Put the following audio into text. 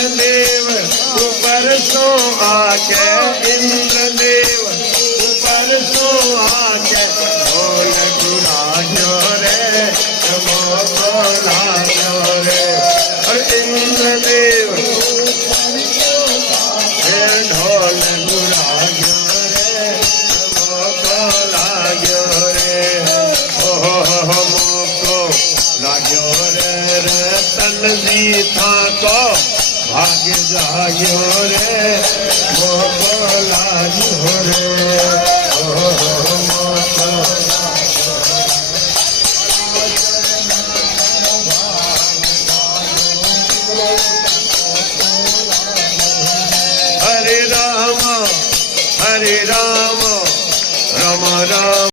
इंद्रदेव ऊपर सो आके इंद्रदेव ऊपर सो आके ढोल गुराजो रे नमो बोलाजो रे और इंद्रदेव ढोल गुराजो रे नमो बोलाजो रे ओहो मोको लागो रे रतन जी था को भाग्य जायो रे मोको लागो रे ओहो मोको हरे राम राम राम